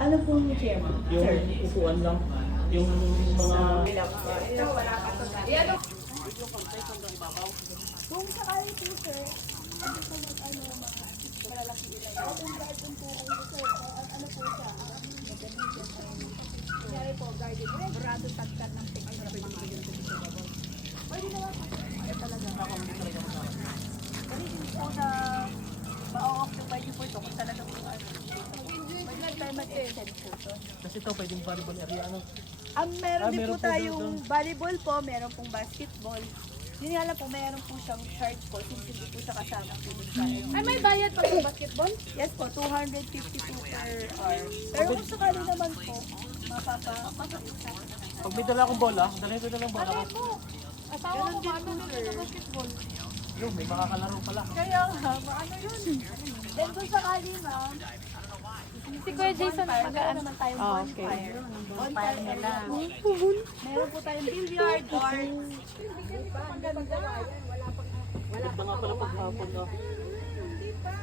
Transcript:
Ano pong chairman? Yung Sir? upuan lang. Yung mga... Ito, wala pa ito. Yan o. Kung sakali po sir, ano po mag-ano, malalaki ilay. Open garden po kayo sir. Ano po siya? Kunyari po, garden. Grado tagkan ng picture. Pwede naman po. Ay talaga. Pwede din po na ma-occupy niyo po ito kung talaga po ano. Pwede tayo mag-extend po ito. Kasi ito pwedeng volleyball area. Ano? Meron din meron po po tayong doon. volleyball po, meron pong basketball. Yun nga lang po, meron po siyang charge po, since hindi po siya kasama po dun sa Ay, may bayad pa sa basketball? Yes po, 252 per hour. Pero kung sakali naman po, Pag may dala akong bola, dalhin ko na lang bola ko. Ano? Asawa ko ba? Ano din sa basketball? Yung may makakalaro pala. Kaya nga, ano yun? Then kung sakali ma'am, Si Kuya Jason, meron naman tayong bonfire. Bonfire nila. Meron po tayong billiard, darts. Wala pa nga pala paghapon. No? Hindi pa.